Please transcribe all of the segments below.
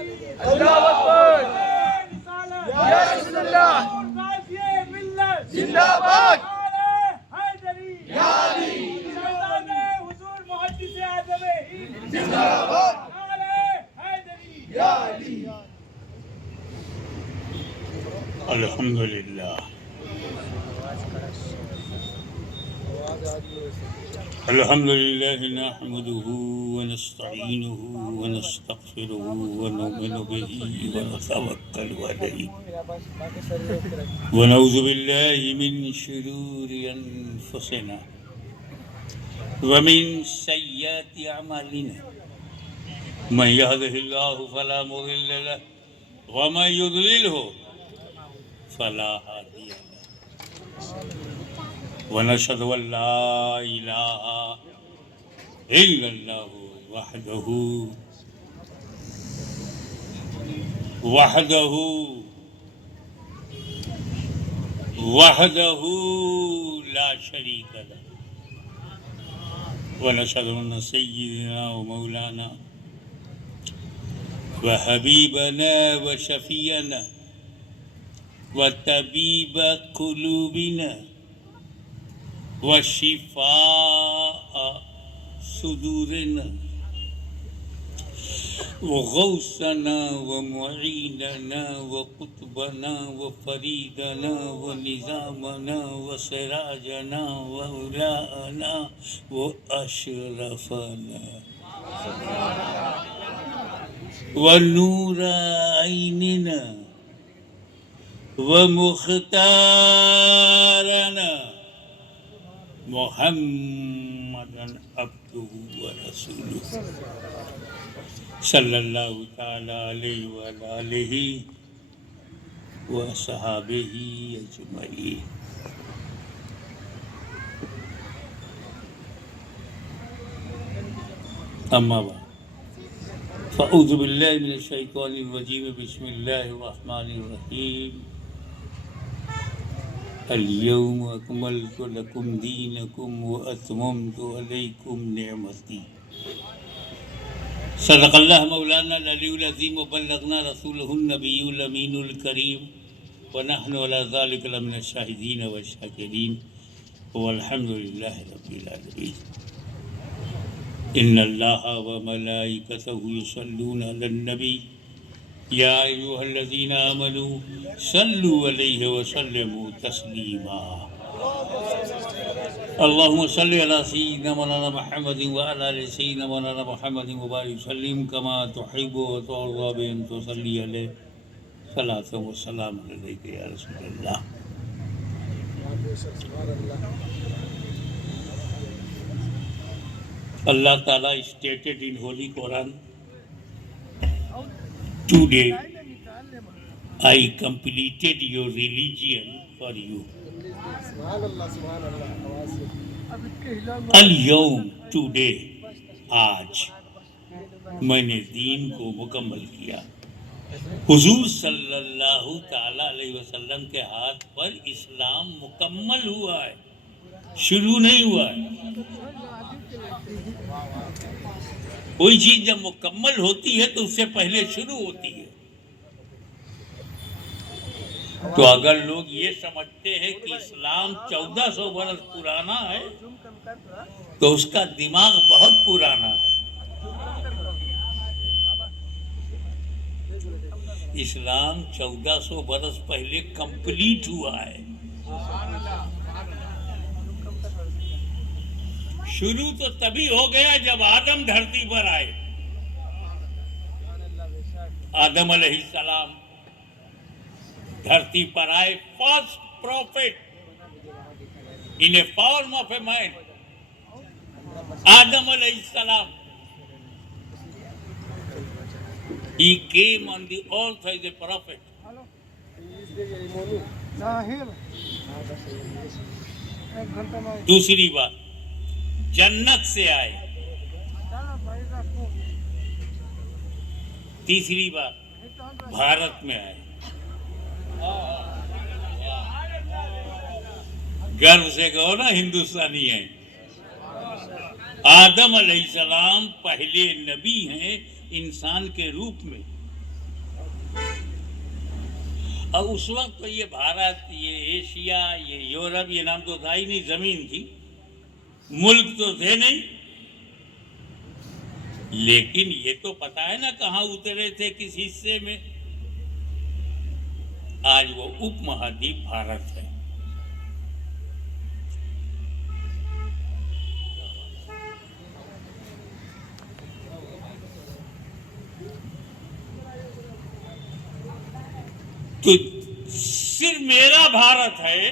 اللہ اکبر یا رسول اللہ زندہ باد یا علی حضور محدث اعظم ہند زندہ باد یا علی الحمدللہ الحمدللہ نحمده ونستعینه ونستغفره ونؤمن به ونتوکل علیہ ونعوذ باللہ من شرور انفسنا ومن سیئات اعمالنا من يهده الله فلا مضل له ومن يضلله فلا هادي له ونشهد أن لا إله إلا الله وحده لا شريك له ونشهد أن سيدنا ومولانا وحبيبنا وشفيعنا وطبيب قلوبنا وشفاء صدورنا وغوثنا ومعيننا وقطبنا وفريدنا ونظامنا وسراجنا وأولاءنا وأشرفنا ونور عيننا ومختارنا محمدا عبده ورسوله صلی اللہ تعالی علیہ وعلی آلہ وصحابہ اجمعین. اما بعد فاعوذ باللہ من الشیطان الرجیم بسم اللہ الرحمن الرحیم. اليوم اکملت لکم دینکم واتممت علیکم نعمتی. صدق اللہ مولانا العلی العظیم وبلغنا رسولہ النبی الامین الکریم ونحن علی ذلک لمن الشاہدین والشاکرین والحمد للہ رب العالمین. ان اللہ وملائکتہ یصلون علی النبی یا ایھا الذین آمنوا صلوا علیہ وسلموا تسلیما. اللہم صل علی سیدنا مولانا محمد وعلی آل سیدنا مولانا محمد وبارک وسلم کما تحب وترضى بأن تصلی علیہ صلاۃ وسلام علیک یا رسول اللہ. Allah Ta'ala stated in Holy Quran, today I completed your religion for you. Al-Yawm, today, آج میں نے دین کو مکمل کیا. حضور صلی اللہ تعالی علیہ وسلم کے ہاتھ پر اسلام مکمل ہوا ہے، شروع نہیں ہوا ہے. کوئی چیز جب مکمل ہوتی ہے تو اس سے پہلے شروع ہوتی ہے. تو اگر لوگ یہ سمجھتے ہیں کہ اسلام 1400 برس پرانا ہے تو اس کا دماغ بہت پرانا ہے. اسلام 1400 برس پہلے کمپلیٹ ہوا ہے. شروع تو تبھی ہو گیا جب آدم دھرتی پر آئے. آدم علیہ السلام دھرتی پر آئے, first profit in a form of a man. Adam alayhi salam, he came on the earth as a prophet. دوسری بات, جنت سے آئے. تیسری بات, بھارت میں آئے. گرو سے کہو نا ہندوستانی ہیں. آدم علیہ السلام پہلے نبی ہیں انسان کے روپ میں. اور اس وقت تو یہ بھارت، یہ ایشیا، یہ یورپ، یہ نام تو تھا ہی نہیں، زمین تھی، ملک تو تھے نہیں. لیکن یہ تو پتا ہے نا کہاں اترے تھے، کس حصے میں. آج وہ اپ مہادیپ بھارت ہے. تو صرف میرا بھارت ہے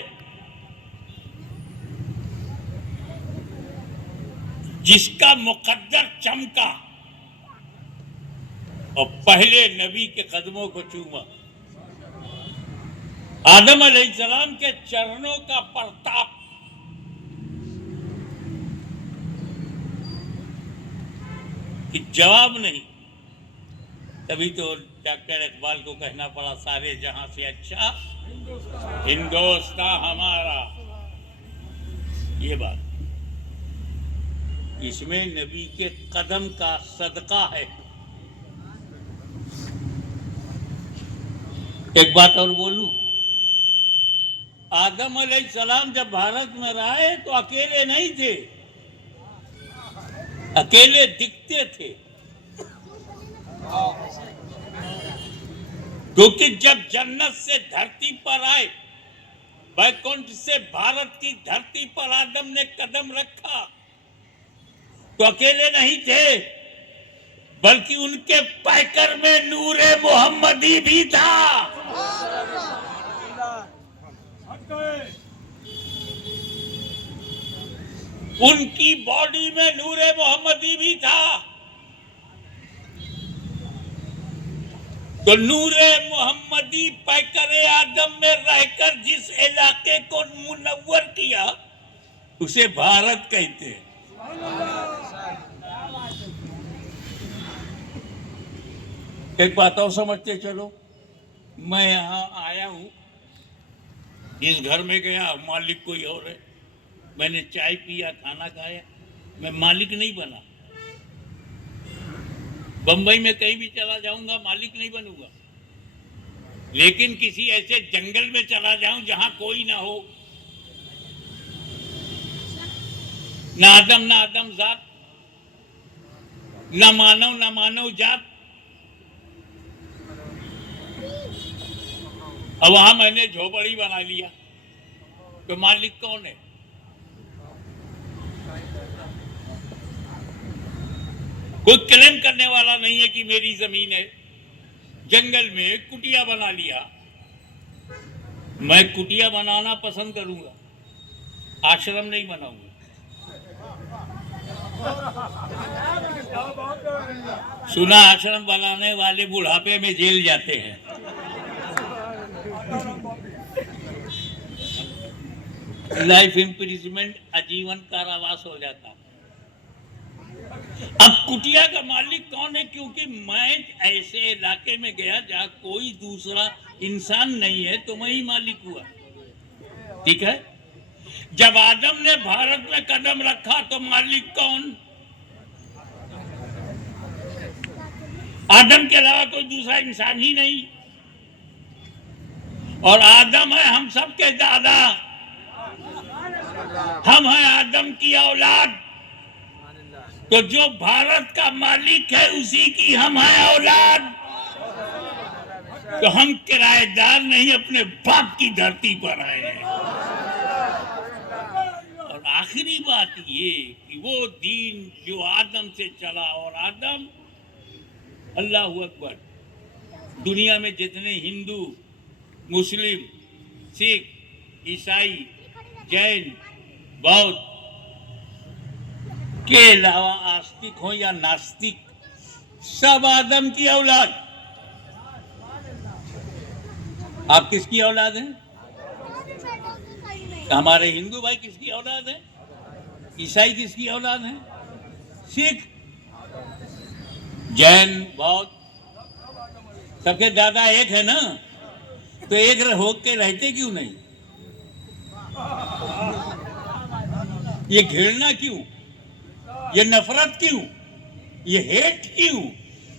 جس کا مقدر چمکا اور پہلے نبی کے قدموں کو چوما. آدم علیہ السلام کے چرنوں کا پرتاپ کہ جواب نہیں. تبھی تو ڈاکٹر اقبال کو کہنا پڑا سارے جہاں سے اچھا ہندوستان ہمارا. یہ بات اس میں نبی کے قدم کا صدقہ ہے. ایک بات اور بولوں، آدم علیہ السلام جب بھارت میں رہے تو اکیلے نہیں تھے، اکیلے دکھتے تھے. کیونکہ جب جنت سے دھرتی پر آئے، بیکنٹھ سے بھارت کی دھرتی پر آدم نے قدم رکھا تو اکیلے نہیں تھے، بلکہ ان کے پیکر میں نور محمدی بھی تھا. ان کی باڈی میں نور محمدی بھی تھا. تو نور محمدی پیکر آدم میں رہ کر جس علاقے کو منور کیا اسے بھارت کہتے ہیں. ایک بات اور سمجھتے چلو، میں یہاں آیا ہوں، جس گھر میں گیا مالک کوئی اور ہے. میں نے چائے پیا، کھانا کھایا، میں مالک نہیں بنا. بمبئی میں کہیں بھی چلا جاؤں گا مالک نہیں بنوں گا. لیکن کسی ایسے جنگل میں چلا جاؤں جہاں کوئی نہ ہو، نہ آدم ذات، نہ مانو جات، اور وہاں میں نے جھوپڑی بنا لیا تو مالک کون ہے؟ کوئی کلیم کرنے والا نہیں ہے کہ میری زمین ہے. جنگل میں کٹیا بنا لیا. میں کٹیا بنانا پسند کروں گا، آشرم نہیں بناؤں گا. سنا آشرم بنانے والے بڑھاپے میں جیل جاتے ہیں. لائف امپریزمنٹ، آجیون کاراواس ہو جاتا. اب کٹیا کا مالک کون ہے؟ کیونکہ میں ایسے علاقے میں گیا جہاں کوئی دوسرا انسان نہیں ہے تو میں ہی مالک ہوا. ٹھیک ہے. جب آدم نے بھارت میں قدم رکھا تو مالک کون؟ آدم کے علاوہ کوئی دوسرا انسان ہی نہیں. اور آدم ہے ہم سب کے دادا، ہم ہیں آدم کی اولاد. تو جو بھارت کا مالک ہے اسی کی ہم ہیں اولاد. تو ہم کرایہ دار نہیں، اپنے باپ کی دھرتی پر آئے ہیں. اور آخری بات یہ کہ وہ دین جو آدم سے چلا، اور آدم، اللہ اکبر، دنیا میں جتنے ہندو، مسلم، سکھ، عیسائی، جین، بودھ کے علاوہ آستک ہو یا ناستک، سب آدم کی اولاد. آپ کس کی اولاد ہیں؟ ہمارے ہندو بھائی کس کی اولاد ہیں؟ عیسائی کس کی اولاد ہیں؟ سکھ، جین، بودھ، سب کے دادا ایک ہے نا. تو ایک ہو کے رہتے کیوں نہیں؟ یہ گھیرنا کیوں؟ یہ نفرت کیوں؟ یہ ہیٹ کیوں؟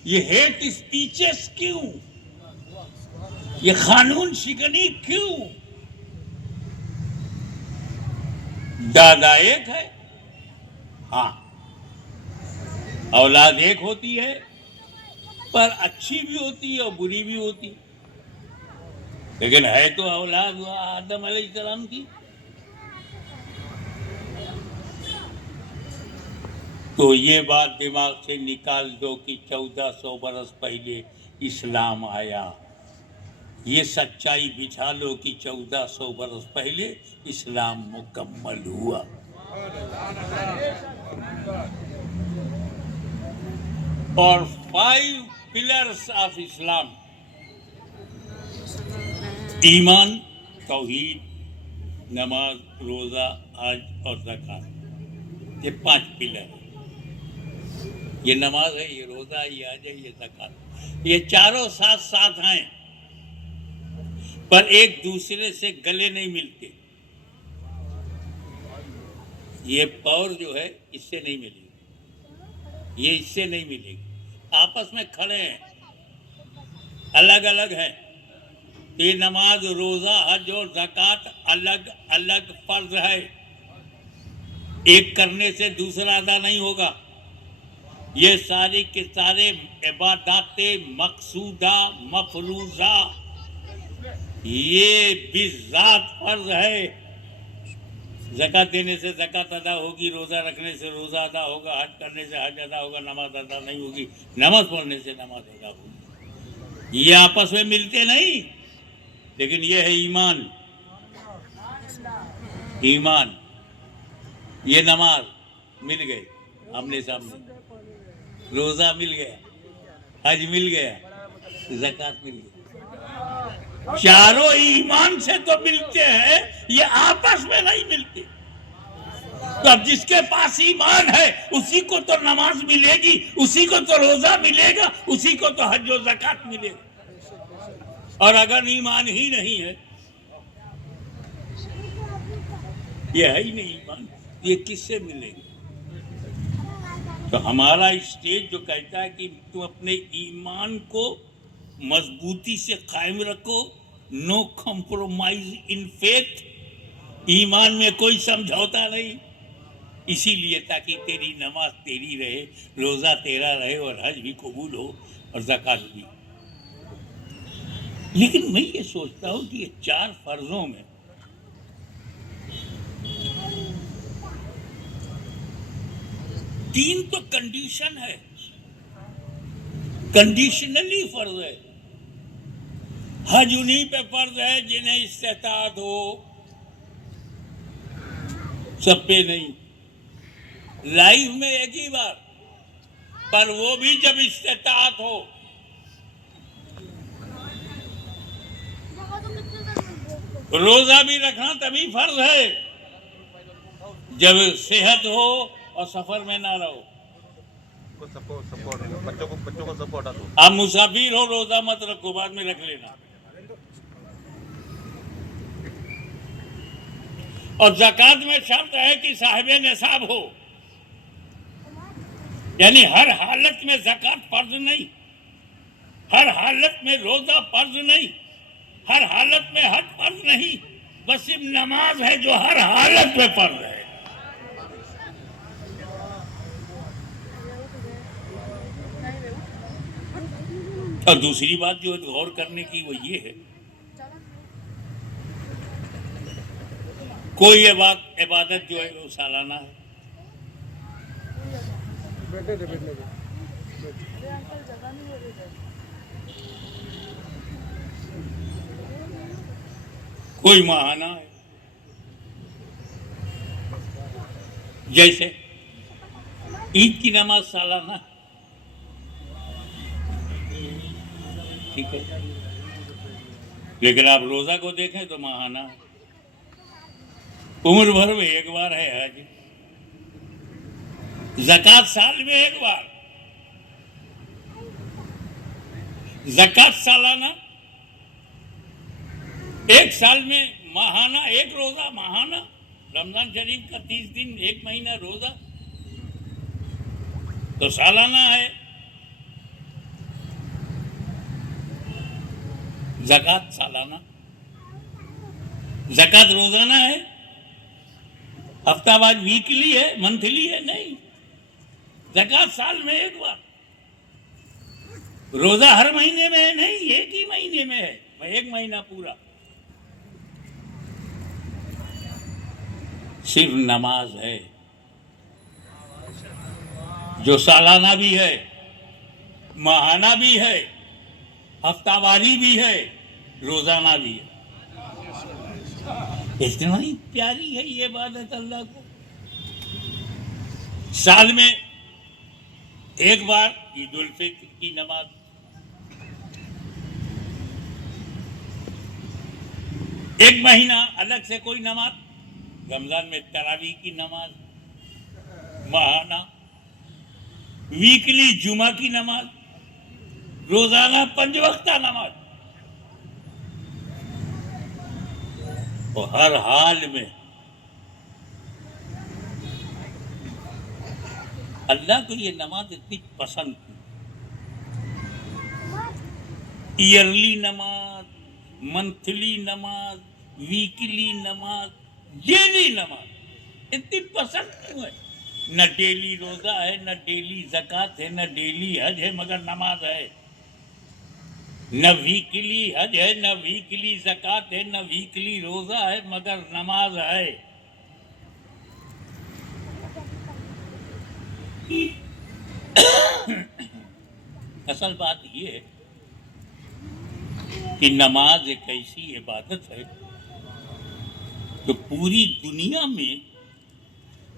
یہ ہیٹ اسپیچز کیوں؟ یہ قانون شکنی کیوں؟ دادا ایک ہے، ہاں اولاد ایک ہوتی ہے، پر اچھی بھی ہوتی ہے اور بری بھی ہوتی ہے، لیکن ہے تو اولاد آدم علیہ السلام کی۔ تو یہ بات دماغ سے نکال دو کہ 1400 برس پہلے اسلام آیا، یہ سچائی بچھا لو کہ 1400 برس پہلے اسلام مکمل ہوا۔ اور 5 پلرز آف اسلام، ایمان، توحید، نماز، روزہ، حج اور زکوٰۃ، یہ 5 پلر ہیں۔ یہ نماز ہے، یہ روزہ ہے، یہ حج ہے، یہ زکوٰۃ، یہ چاروں ساتھ ساتھ ہیں، پر ایک دوسرے سے گلے نہیں ملتے۔ یہ پاور جو ہے اس سے نہیں ملے گی، یہ اس سے نہیں ملے گی، آپس میں کھڑے ہیں، الگ الگ ہیں۔ یہ نماز، روزہ، حج اور زکوٰۃ الگ الگ فرض ہے، ایک کرنے سے دوسرا ادا نہیں ہوگا۔ یہ سارے کے سارے عبادات مقصودہ مفروضہ یہ بذات فرض ہے۔ زکوٰۃ دینے سے زکوٰۃ ادا ہوگی، روزہ رکھنے سے روزہ ادا ہوگا، حج کرنے سے حج ادا ہوگا، نماز ادا نہیں ہوگی، نماز پڑھنے سے نماز ادا ہوگی۔ یہ آپس میں ملتے نہیں، لیکن یہ ہے ایمان۔ ایمان، یہ نماز مل گئی آمنے سامنے، روزہ مل گیا، حج مل گیا، زکوٰۃ مل گئی، چاروں ایمان سے تو ملتے ہیں، یہ آپس میں نہیں ملتے۔ تو اب جس کے پاس ایمان ہے اسی کو تو نماز ملے گی، اسی کو تو روزہ ملے گا، اسی کو تو حج و زکوٰۃ ملے گا۔ اور اگر ایمان ہی نہیں ہے، یہ ہے ہی نہیں ایمان، یہ کس سے ملے گا؟ تو ہمارا اسٹیج جو کہتا ہے کہ تم اپنے ایمان کو مضبوطی سے قائم رکھو، نو کمپرومائز ان فیتھ، ایمان میں کوئی سمجھوتا نہیں، اسی لیے تاکہ تیری نماز تیری رہے، روزہ تیرا رہے، اور حج بھی قبول ہو اور زکوٰۃ بھی۔ لیکن میں یہ سوچتا ہوں کہ یہ 4 فرضوں میں تین تو کنڈیشن ہے، کنڈیشنلی فرض ہے۔ حج انہی پہ فرض ہے جنہیں استطاعت ہو، سب پہ نہیں، لائف میں ایک ہی بار، پر وہ بھی جب استطاعت ہو۔ روزہ بھی رکھنا تبھی فرض ہے جب صحت ہو اور سفر میں نہ رہو۔ بچوں کو سپورٹ دو۔ آپ مسافر ہو، روزہ مت رکھو، بعد میں رکھ لینا۔ اور زکوٰۃ میں شرط ہے کہ صاحب نصاب ہو، یعنی ہر حالت میں زکوٰۃ فرض نہیں، ہر حالت میں روزہ فرض نہیں، ہر حالت میں حج فرض نہیں، بس صرف نماز ہے جو ہر حالت میں فرض ہے۔ اور دوسری بات جو غور کرنے کی وہ یہ ہے، کوئی عبادت جو ہے وہ سالانہ ہے، کوئی ماہانہ ہے، جیسے عید کی نماز سالانہ ہے، ٹھیک ہے، لیکن آپ روزہ کو دیکھیں تو ماہانہ ہے، عمر بھر میں ایک بار ہے حج، زکوٰۃ سال میں ایک بار، زکوٰۃ سالانہ، ایک سال میں ماہانہ، ایک روزہ ماہانہ، رمضان شریف کا 30 دن، ایک مہینہ روزہ تو سالانہ ہے۔ زکات سالانہ، زکات روزانہ ہے، ہفتہ وار ویکلی ہے، منتھلی ہے؟ نہیں، زکات سال میں ایک بار۔ روزہ ہر مہینے میں ہے؟ نہیں، ایک ہی مہینے میں ہے، ایک مہینہ پورا۔ صرف نماز ہے جو سالانہ بھی ہے، ماہانہ بھی ہے، ہفتہ واری بھی ہے، روزانہ بھی ہے۔ اتنا ہی پیاری ہے یہ عبادت اللہ کو۔ سال میں ایک بار عید الفطر کی نماز، ایک مہینہ الگ سے کوئی نماز، رمضان میں تراویح کی نماز، ماہانہ ویکلی جمعہ کی نماز، روزانہ 5 وقتہ نماز، اور ہر حال میں اللہ کو یہ نماز اتنی پسند تھی۔ ایئرلی نماز، منتھلی نماز، ویکلی نماز، ڈیلی نماز اتنی پسند کیوں ہے؟ نہ ڈیلی روزہ ہے، نہ ڈیلی زکات ہے، نہ ڈیلی حج ہے، مگر نماز ہے۔ نہ ویکلی حج ہے، نہ ویکلی زکات ہے، نہ ویکلی روزہ ہے، مگر نماز ہے۔ اصل بات یہ ہے کہ نماز ایک ایسی عبادت ہے جو پوری دنیا میں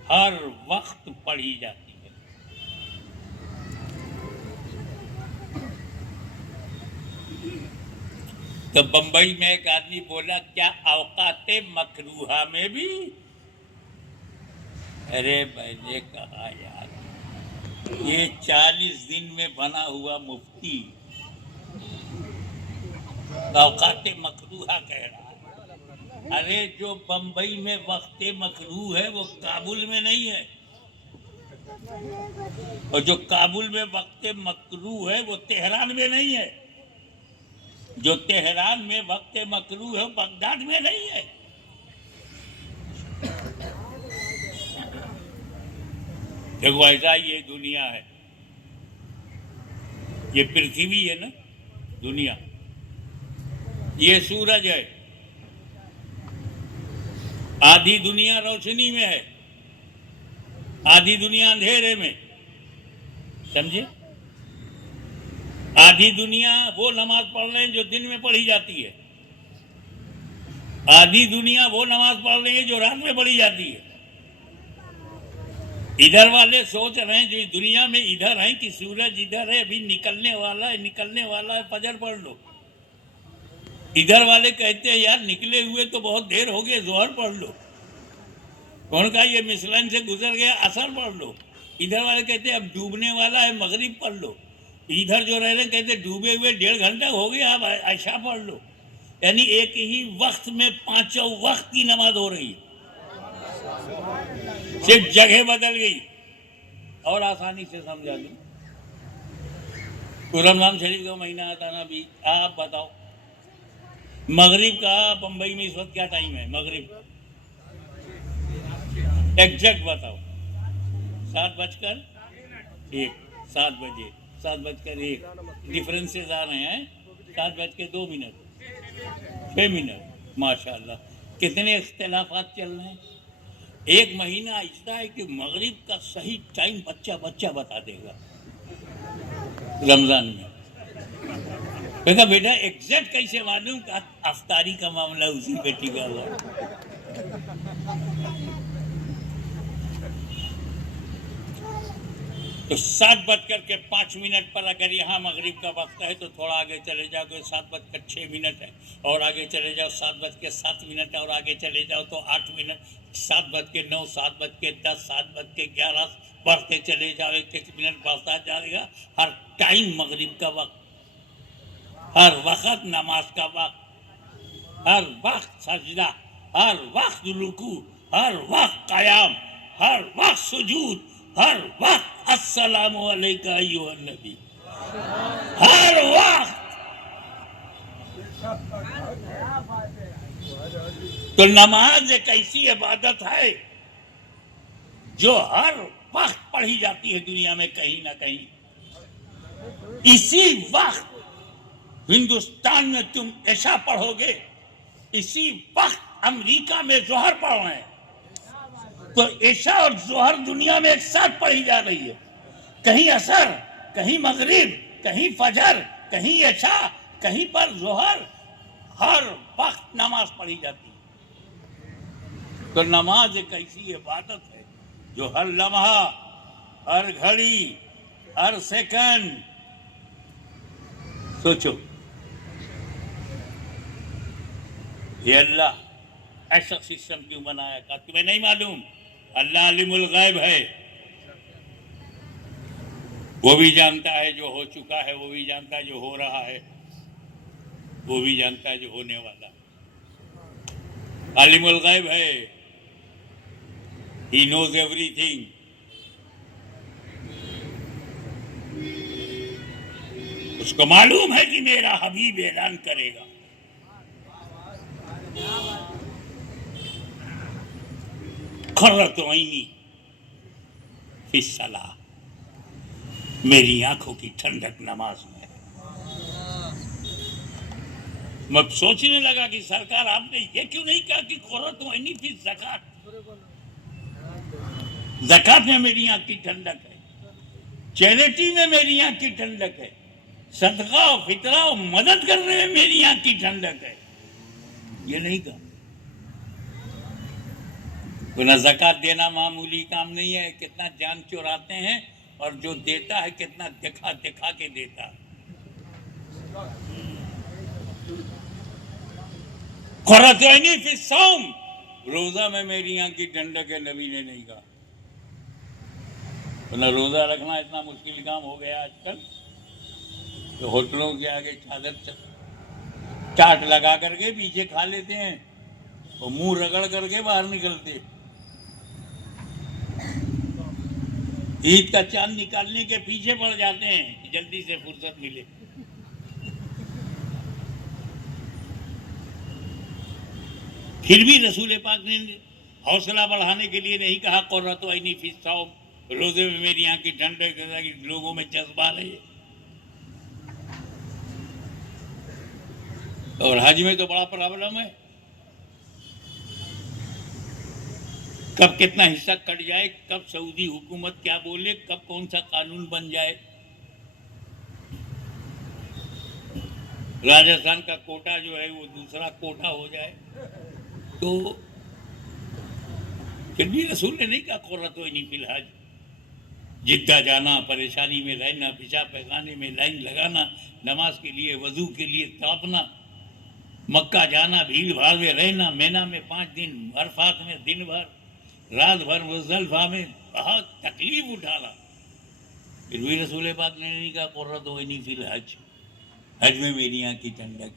ہر وقت پڑھی جاتی ہے۔ تو بمبئی میں ایک آدمی بولا، کیا اوقات مکروہہ میں بھی؟ ارے میں نے کہا یار، یہ 40 دن میں بنا ہوا مفتی اوقات مکروہہ کہہ رہا ہے۔ ارے جو بمبئی میں وقت مکروہ ہے وہ کابل میں نہیں ہے، اور جو کابل میں وقت مکروہ ہے وہ تہران میں نہیں ہے، جو تہران میں وقت مکروہ ہے وہ بغداد میں نہیں ہے۔ دیکھو ایسا یہ دنیا ہے، یہ پرتھوی ہے نا، دنیا، یہ سورج ہے، آدھی دنیا روشنی میں ہے، آدھی دنیا اندھیرے میں، سمجھے؟ آدھی دنیا وہ نماز پڑھ رہے ہیں جو دن میں پڑھی جاتی ہے، آدھی دنیا وہ نماز پڑھ رہی ہے جو رات میں پڑھی جاتی ہے۔ ادھر والے سوچ رہے ہیں جو اس دنیا میں ادھر ہیں کہ سورج ادھر ہے، ابھی نکلنے والا ہے، نکلنے والا ہے، فجر پڑھ لو۔ ادھر والے کہتے ہیں یار نکلے ہوئے تو بہت دیر ہو گئے، ظہر پڑھ لو۔ کون کہا یہ مثلاً سے گزر گیا، عصر پڑھ لو۔ ادھر والے کہتے ہیں اب ڈوبنے والا ہے، مغرب پڑھ لو۔ ادھر جو رہ رہے کہتے ڈوبے ہوئے 1.5 گھنٹہ ہو گیا، اب عشاء پڑھ لو۔ یعنی ایک ہی وقت میں 5 وقت کی نماز ہو رہی ہے، صرف جگہ بدل گئی۔ اور آسانی سے سمجھا دوں، رمضان شریف کا مہینہ آتا نا بھی، آپ بتاؤ مغرب کا بمبئی میں اس وقت کیا ٹائم ہے؟ مغرب ایگزیکٹ بتاؤ۔ 7:01، 7 بجے، 7:01، ڈفرینسز آ رہے ہیں، 7:02، 6 منٹ، ماشاءاللہ کتنے اختلافات چل رہے ہیں۔ ایک مہینہ ایسا ہے کہ مغرب کا صحیح ٹائم بچہ بتا دے گا رمضان میں۔ کہا بیٹا ایگزیکٹ کیسے معلوم؟ کہ افطاری کا معاملہ اسی پہ ٹکا ہوا ہے۔ تو 7:05 پر اگر یہاں مغرب کا وقت ہے تو تھوڑا آگے چلے جاؤ تو 7:06 ہے، اور آگے چلے جاؤ 7:07 اور آگے چلے جاؤ تو 8 منٹ، 7:09، 7:10، 7:11 بڑھتے چلے جاؤ، 1 منٹ بڑھتا جائے گا۔ ہر ٹائم مغرب کا وقت، ہر وقت نماز کا وقت، ہر وقت سجدہ، ہر وقت رکوع، ہر وقت قیام، ہر وقت سجود، ہر وقت السلام علیکہ ایھا النبی، ہر وقت تو نماز ایک ایسی عبادت ہے جو ہر وقت پڑھی جاتی ہے دنیا میں کہیں نہ کہیں. اسی وقت ہندوستان میں تم عشاء پڑھو گے، اسی وقت امریکہ میں ظہر پڑھ رہے ہیں. تو عشاء اور ظہر دنیا میں ایک ساتھ پڑھی جا رہی ہے. کہیں عصر، کہیں مغرب، کہیں فجر، کہیں عشاء، کہیں پر ظہر، ہر وقت نماز پڑھی جاتی ہے. تو نماز ایک ایسی عبادت ہے جو ہر لمحہ، ہر گھڑی، ہر سیکنڈ. سوچو، یہ اللہ ایسا سسٹم کیوں بنایا؟ کہ تمہیں نہیں معلوم اللہ عالم الغیب ہے، وہ بھی جانتا ہے جو ہو چکا ہے، وہ بھی جانتا ہے جو ہو رہا ہے، وہ بھی جانتا ہے جو ہونے والا ہے. عالم الغیب ہے. He knows everything. اس کو معلوم ہے کہ میرا حبیب اعلان کرے گا. قرۃ عینی فی الصلاۃ، میری آنکھوں کی ٹھنڈک نماز میں. میں سوچنے لگا کہ سرکار آپ نے یہ کیوں نہیں کہا کہ قرۃ عینی فی الزکوٰۃ؟ زکوٰۃ میں میری آنکھ کی ٹھنڈک ہے، چیریٹی میں میری آنکھ کی ٹھنڈک ہے، صدقہ و فطرہ و مدد کرنے میں میری آنکھ کی ٹھنڈک ہے. یہ نہیں کہا. نہ زکوٰۃ دینا معمولی کام نہیں ہے. کتنا جان چوراتے ہیں، اور جو دیتا ہے کتنا دکھا دکھا کے دیتا ہے. قرۃ عینی فی الصوم، روزہ میں میری آنکھ کی ٹھنڈک ہے، نبی نے نہیں کہا. ورنہ روزہ رکھنا اتنا مشکل کام ہو گیا آج کل کہ ہوٹلوں کے آگے چادر چاٹ لگا کر کے پیچھے کھا لیتے ہیں اور منہ رگڑ کر کے باہر نکلتے. عید کا چاند نکالنے کے پیچھے پڑ جاتے ہیں کہ جلدی سے فرصت ملے. پھر بھی رسول پاک نے حوصلہ بڑھانے کے لیے نہیں کہا قرۃ عینی فی الصوم، روزے میں میری آنکھ کی ٹھنڈک، لوگوں میں جذبہ رہے. اور حج میں تو بڑا پرابلم ہے، کب کتنا حصہ کٹ جائے، کب سعودی حکومت کیا بولے، کب کون سا قانون بن جائے. راجستھان کا کوٹا جو ہے وہ دوسرا کوٹا ہو جائے. تو پھر بھی رسول نے نہیں کہا قرۃ عینی فی الحج. جدہ جانا، پریشانی میں رہنا، پیشاب پیخانے میں لائن لگانا، نماز کے لیے وضو کے لیے تڑپنا، مکہ جانا، بھیڑ بھاڑ میں رہنا، مینا میں 5 دن، عرفات میں دن بھر، رات بھر مزدلفہ میں بہت تکلیف اٹھانا. پھر بھی رسول پاک نے نہیں کہا قرۃ عینی فی الحج، حج میں میری آنکھ کی ٹھنڈک ہے.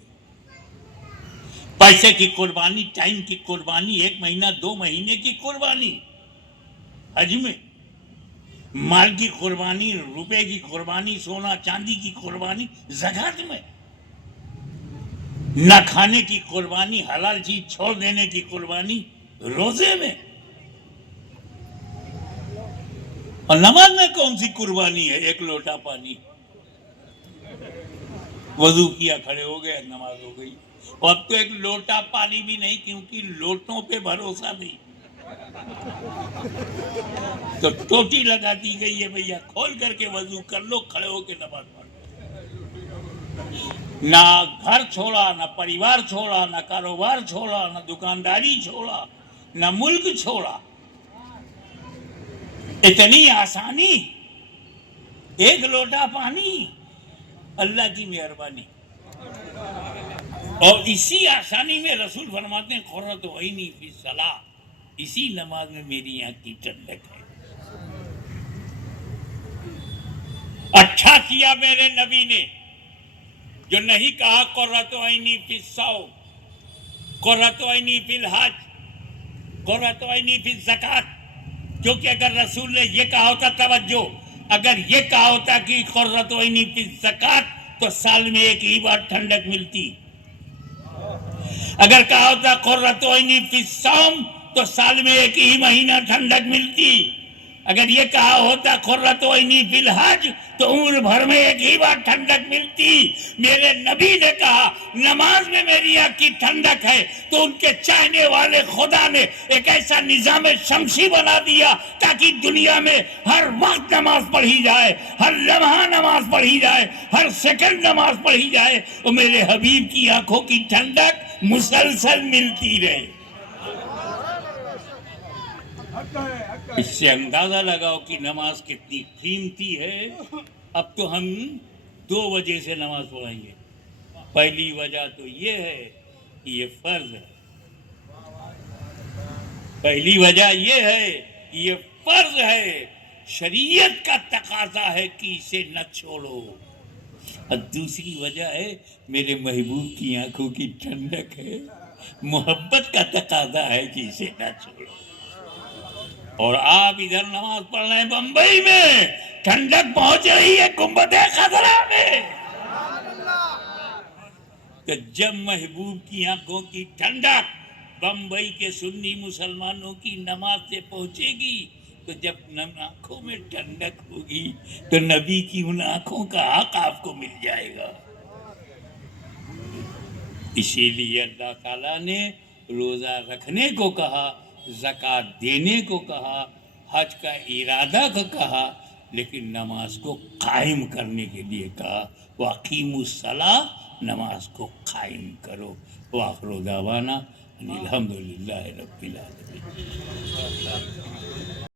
پیسے کی قربانی، ٹائم کی قربانی، 1 مہینہ 2 مہینے کی قربانی حج میں، مال کی قربانی، روپے کی قربانی، سونا چاندی کی قربانی زکوٰۃ میں، نہ کھانے کی قربانی، حلال چیز چھوڑ دینے کی قربانی روزے میں. اور نماز میں کون سی قربانی ہے؟ 1 لوٹا پانی، وضو کیا، کھڑے ہو گئے، نماز ہو گئی. اور اب تو 1 لوٹا پانی بھی نہیں، کیونکہ لوٹوں پہ بھروسہ نہیں، تو ٹوٹی لگا دی گئی ہے، بھیا کھول کر کے وضو کر لو، کھڑے ہو کے نماز پڑھ. نہ گھر چھوڑا، نہ پریوار چھوڑا، نہ کاروبار چھوڑا، نہ دکانداری چھوڑا، نہ ملک چھوڑا. اتنی آسانی، 1 لوٹا پانی، اللہ کی مہربانی. اور اسی آسانی میں رسول فرماتے ہیں قرۃ عینی فی الصلاۃ، اسی نماز میں میری آنکھ کی ٹھنڈک ہے. اچھا کیا میرے نبی نے جو نہیں کہا قرۃ عینی فی الصوم، قرۃ عینی فی الحج، قرۃ عینی فی الزکوٰۃ. کیونکہ اگر رسول نے یہ کہا ہوتا، توجہ، اگر یہ کہا ہوتا کہ قرۃ عینی فی الزکوٰۃ، تو سال میں 1 ہی بار ٹھنڈک ملتی. اگر کہا ہوتا قرۃ عینی فی الصوم تو سال میں ایک ہی مہینہ ٹھنڈک ملتی. اگر یہ کہا ہوتا قرۃ عینی فی الحج تو عمر بھر میں ایک ہی بار ٹھنڈک ملتی. میرے نبی نے کہا نماز میں میری آنکھ کی ٹھنڈک ہے، تو ان کے چاہنے والے خدا نے ایک ایسا نظام شمسی بنا دیا تاکہ دنیا میں ہر وقت نماز پڑھی جائے، ہر لمحہ نماز پڑھی جائے، ہر سیکنڈ نماز پڑھی جائے، اور میرے حبیب کی آنکھوں کی ٹھنڈک مسلسل ملتی رہے. اس سے اندازہ لگاؤ کہ نماز کتنی قیمتی ہے. اب تو ہم 2 وجہ سے نماز پڑھیں گے. پہلی وجہ تو یہ ہے کہ یہ فرض ہے. پہلی وجہ یہ ہے کہ یہ فرض ہے، شریعت کا تقاضا ہے کہ اسے نہ چھوڑو. اور دوسری وجہ ہے میرے محبوب کی آنکھوں کی ٹھنڈک ہے، محبت کا تقاضا ہے کہ اسے نہ چھوڑو. اور آپ ادھر نماز پڑھ رہے ہیں بمبئی میں، ٹھنڈک پہنچ رہی ہے گنبد خضرا میں. کہ جب محبوب کی آنکھوں کی ٹھنڈک بمبئی کے سنی مسلمانوں کی نماز سے پہنچے گی، تو جب آنکھوں میں ٹھنڈک ہوگی تو نبی کی ان آنکھوں کا حق آپ کو مل جائے گا. اسی لیے اللہ تعالیٰ نے روزہ رکھنے کو کہا، زکوٰۃ دینے کو کہا، حج کا ارادہ کو کہا، لیکن نماز کو قائم کرنے کے لیے کہا. وَأَقِیمُوا الصَّلَاةَ، نماز کو قائم کرو. وآخر دعوانا ان الحمدللہ رب العالمین.